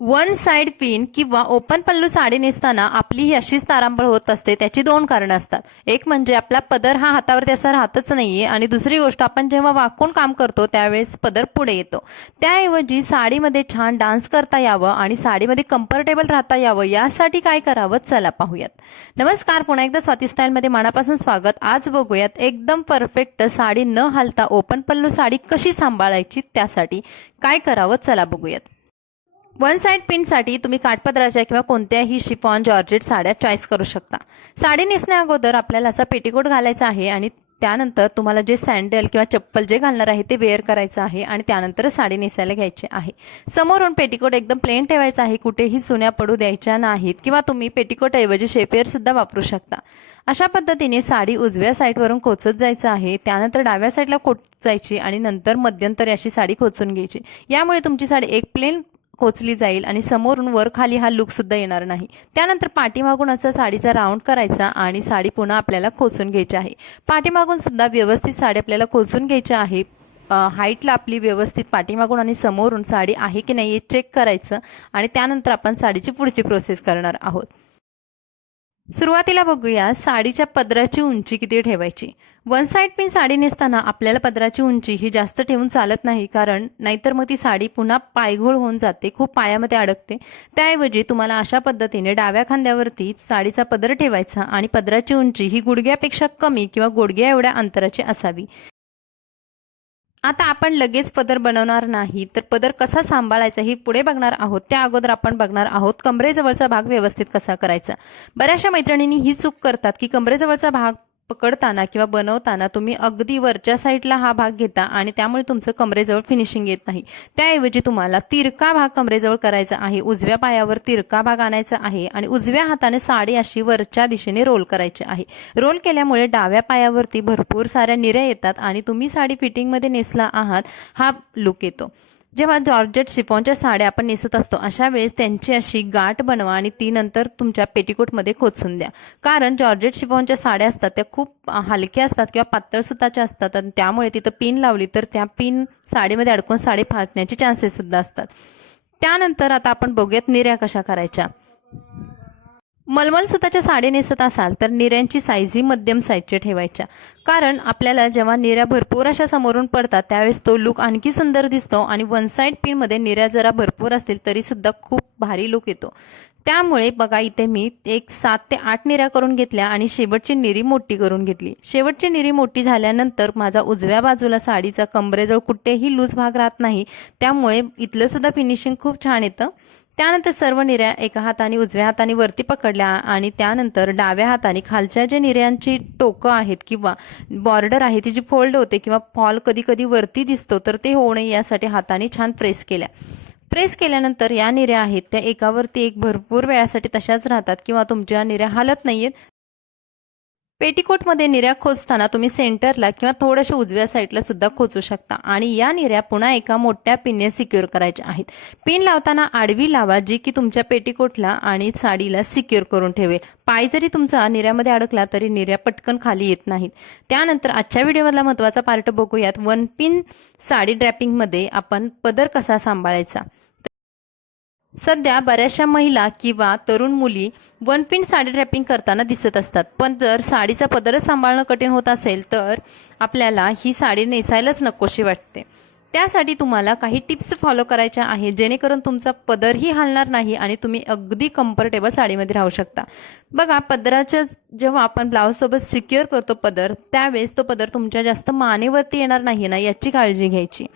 One side pin किंवा open पल्लू साडी नेसताना आपली ही अशीच तारांबळ होत असते त्याची दोन कारणं असतात. एक म्हणजे आपला पदर हा हातावरती असा राहतच नाहीये आणि दुसरी गोष्ट आपण जेव्हा वाकून काम करतो त्यावेळेस पदर पुढे येतो. त्याऐवजी साडीमध्ये छान डान्स करता यावं आणि साडीमध्ये कम्फर्टेबल राहता यावं यासाठी काय करावं चला पाहूयात. नमस्कार पुन्हा एकदा स्वाती स्टाईलमध्ये मनापासून स्वागत. आज बघूयात एकदम परफेक्ट साडी न हालता ओपन पल्लू साडी कशी सांभाळायची त्यासाठी. काय करावं चला बघूयात. वन साईड पिनसाठी तुम्ही काठपदराच्या किंवा कोणत्याही शिफॉन जॉर्जेट साड्या चॉईस करू शकता. साडी नेसण्या अगोदर आपल्याला असा पेटीकोट घालायचा आहे आणि त्यानंतर तुम्हाला जे सँडल किंवा चप्पल जे घालणार आहे ते वेअर करायचं आहे आणि त्यानंतर साडी नेसायला घ्यायची आहे. समोरून पेटीकोट एकदम प्लेन ठेवायचा आहे कुठेही चुन्या पडू द्यायच्या नाहीत किंवा तुम्ही पेटीकोटऐवजी शेपेअर सुद्धा वापरू शकता. अशा पद्धतीने साडी उजव्या साईडवरून खोचत जायचं आहे त्यानंतर डाव्या साईडला खोचायची आणि नंतर मध्यंतरी अशी साडी खोचून घ्यायची. यामुळे तुमची साडी एक प्लेन कोचली जाईल आणि समोरून वर खाली हा लुक सुद्धा येणार नाही. त्यानंतर पाठीमागून असा साडीचा राऊंड करायचा आणि साडी पुन्हा आपल्याला खोचून घ्यायची आहे. पाठीमागून सुद्धा व्यवस्थित साडी आपल्याला खोचून घ्यायची आहे. हाईटला आपली व्यवस्थित पाठीमागून आणि समोरून साडी आहे की नाही हे चेक करायचं आणि त्यानंतर आपण साडीची पुढची प्रोसेस करणार आहोत. सुरुवातीला बघूया साडीच्या पदराची उंची किती ठेवायची. वन साईड पिन साडी नेसताना आपल्याला पदराची उंची ही जास्त ठेवून चालत नाही कारण नाहीतर मग ती साडी पुन्हा पायघोळ होऊन जाते खूप पायामध्ये अडकते. त्याऐवजी तुम्हाला अशा पद्धतीने डाव्या खांद्यावरती साडीचा पदर ठेवायचा आणि पदराची उंची ही गुडघ्यापेक्षा कमी किंवा गुडघ्या एवढ्या अंतराची असावी. आता आपण लगेच पदर बनवणार नाही तर पदर कसा सांभाळायचा ही पुढे बघणार आहोत. त्या अगोदर आपण बघणार आहोत कमरेजवळचा भाग व्यवस्थित कसा करायचा. बऱ्याचशा मैत्रिणींनी ही चूक करतात की कमरेजवळचा भाग पकडताना किंवा बनवताना तुम्ही अगदी वरच्या साईडला हा भाग घेता आणि त्यामुळे तुमचं कमरेजवळ फिनिशिंग येत नाही. त्याऐवजी तुम्हाला तिरका भाग कमरेजवळ करायचा आहे. उजव्या पायावर तिरका भाग आणायचा आहे आणि उजव्या हाताने साडी अशी वरच्या दिशेने रोल करायची आहे. रोल केल्यामुळे डाव्या पायावरती भरपूर साऱ्या निऱ्या येतात आणि तुम्ही साडी फिटिंगमध्ये नेसला आहात हा लुक येतो. जेव्हा जॉर्जेट शिफॉनच्या साड्या आपण नेसत असतो अशा वेळेस त्यांची अशी गाठ बनवा आणि ती नंतर तुमच्या पेटीकोटमध्ये खोचून द्या. कारण जॉर्जेट शिफॉनच्या साड्या असतात त्या खूप हलक्या असतात किंवा पातळ सुताच्या असतात आणि त्यामुळे तिथं पिन लावली तर त्या पिन साडीमध्ये अडकून साडी फाटण्याचे चान्सेस सुद्धा असतात. त्यानंतर आता आपण बघूयात निर्या कशा करायच्या. मलमल सुताच्या साडी नेसत असाल तर निऱ्यांची साईज ही मध्यम साईजच्या ठेवायच्या. कारण आपल्याला जेव्हा निऱ्या भरपूर अशा समोरून पडतात त्यावेळेस तो लुक आणखी सुंदर दिसतो आणि वन साईड पिनमध्ये निऱ्या जरा भरपूर असतील तरीसुद्धा खूप भारी लुक येतो. त्यामुळे बघा इथे मी एक सात ते आठ निऱ्या करून घेतल्या आणि शेवटची निरी मोठी करून घेतली. शेवटची निरी मोठी झाल्यानंतर माझा उजव्या बाजूला साडीचा कमरेजवळ कुठेही लूज भाग राहत नाही. त्यामुळे इथलं सुद्धा फिनिशिंग खूप छान येतं. त्यानंतर सर्व निऱ्या एका हाताने उजव्या हाताने वरती पकडल्या आणि त्यानंतर डाव्या हाताने खालच्या जे निऱ्यांची टोकं आहेत किंवा बॉर्डर आहे ती जी फोल्ड होते किंवा फॉल कधी कधी वरती दिसतो तर ते होऊ नये यासाठी हाताने छान प्रेस केल्या. प्रेस केल्यानंतर या निऱ्या आहेत. त्या एकावरती एक भरपूर वेळासाठी तशाच राहतात किंवा तुमच्या निऱ्या हालत नाहीयेत. पेटीकोटमध्ये निऱ्या खोचताना तुम्ही सेंटरला किंवा थोड्याशा उजव्या साईडला सुद्धा खोचू शकता आणि या निऱ्या पुन्हा एका मोठ्या पिनने सिक्युअर करायच्या आहेत. पिन लावताना आडवी लावा जी की तुमच्या पेटीकोटला आणि साडीला सिक्युअर करून ठेवेल. पाय जरी तुमचा निऱ्यामध्ये अडकला तरी निऱ्या पटकन खाली येत नाहीत. त्यानंतर आजच्या व्हिडिओमधला महत्त्वाचा पार्ट बघूयात. वन पिन साडी ड्रॅपिंगमध्ये आपण पदर कसा सांभाळायचा? सध्या बऱ्याचशा महिला किंवा तरुण मुली वन पिन साडी रॅपिंग करताना दिसत असतात. पण जर साडीचा पदरच सांभाळणं कठीण होत असेल तर आपल्याला ही साडी नेसायलाच नकोशी वाटते. त्यासाठी तुम्हाला काही टिप्स फॉलो करायच्या आहेत जेणेकरून तुमचा पदरही हलणार नाही आणि तुम्ही अगदी कम्फर्टेबल साडीमध्ये राहू शकता. बघा पदराच्या जेव्हा आपण ब्लाऊजसोबत सिक्युअर करतो पदर त्यावेळेस तो पदर तुमच्या जास्त मानेवरती येणार नाही ना याची काळजी घ्यायची.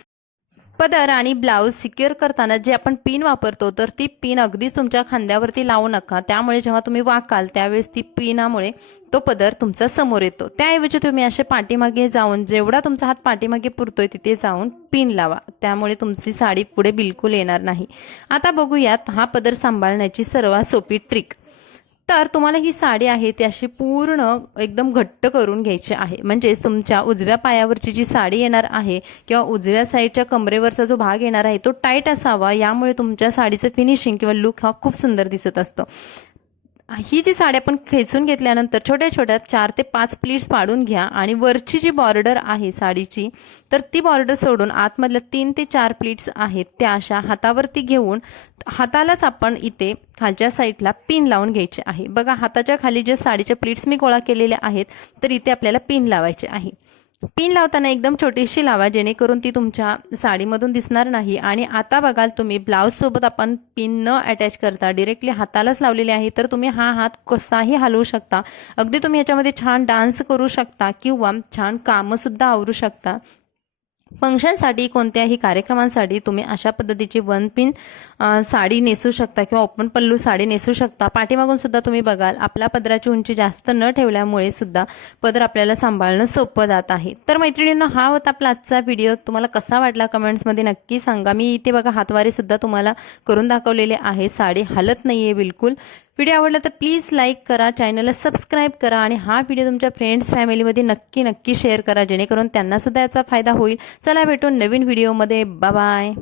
पदर आणि ब्लाऊज सिक्युअर करताना जे आपण पिन वापरतो तर ती पिन अगदीच तुमच्या खांद्यावरती लावू नका. त्यामुळे जेव्हा तुम्ही वाकाल त्यावेळेस ती पिनामुळे तो पदर तुमचा समोर येतो. त्याऐवजी तुम्ही असे पाठीमागे जाऊन जेवढा तुमचा हात पाठीमागे पुरतोय तिथे जाऊन पिन लावा. त्यामुळे तुमची साडी पुढे बिलकुल येणार नाही. आता बघूयात हा पदर सांभाळण्याची सर्वात सोपी ट्रिक तर तुम्हाला ही साडी आहे ती अशी पूर्ण एकदम घट्ट करून घ्यायची आहे. म्हणजेच तुमच्या उजव्या पायावरची जी साडी येणार आहे किंवा उजव्या साईडच्या कमरेवरचा जो भाग येणार आहे तो टाईट असावा यामुळे तुमच्या साडीचं फिनिशिंग किंवा लुक हा खूप सुंदर दिसत असतो. ही जी साडी आपण खेचून घेतल्यानंतर छोट्या छोट्या चार ते पाच प्लीट्स पाडून घ्या आणि वरची जी बॉर्डर आहे साडीची तर ती बॉर्डर सोडून आतमधल्या तीन ते चार प्लीट्स आहेत त्या अशा हातावरती घेऊन हातालाच आपण इथे खालच्या साईडला पिन लावून घ्यायचे आहे. बघा हाताच्या खाली जे साडीचे प्लीट्स मी गोळा केलेले आहेत तर इथे आपल्याला पिन लावायचे आहे. पिन लावताना एकदम छोटीशी लावा जेणेकरून ती तुमच्या साडीमधून दिसणार नाही. आणि आता बघाल तुम्ही ब्लाऊजसोबत आपण पिन न अटॅच करता डिरेक्टली हातालाच लावलेले आहे तर तुम्ही हा हात कसाही हलवू शकता. अगदी तुम्ही याच्यामध्ये छान डान्स करू शकता किंवा छान कामंसुद्धा आवरू शकता. फंक्शनसाठी कोणत्याही कार्यक्रमांसाठी तुम्ही अशा पद्धतीची वन पिन साडी नेसू शकता किंवा ओपन पल्लू साडी नेसू शकता. पाठीमागून सुद्धा तुम्ही बघाल आपल्या पदराची उंची जास्त न ठेवल्यामुळे सुद्धा पदर आपल्याला सांभाळणं सोपं जात आहे. तर मैत्रिणींना हा होता आपला आजचा व्हिडिओ. तुम्हाला कसा वाटला कमेंट्समध्ये नक्की सांगा. मी इथे बघा हातवारी सुद्धा तुम्हाला करून दाखवलेले आहे. साडी हलत नाही आहे बिलकुल. व्हिडिओ आवडला तर प्लीज लाईक करा चॅनलला सबस्क्राईब करा आणि हा व्हिडिओ तुमच्या फ्रेंड्स फॅमिलीमध्ये नक्की नक्की शेअर करा जेणेकरून त्यांनासुद्धा याचा फायदा होईल. चला भेटून नवीन व्हिडिओमध्ये. बाय.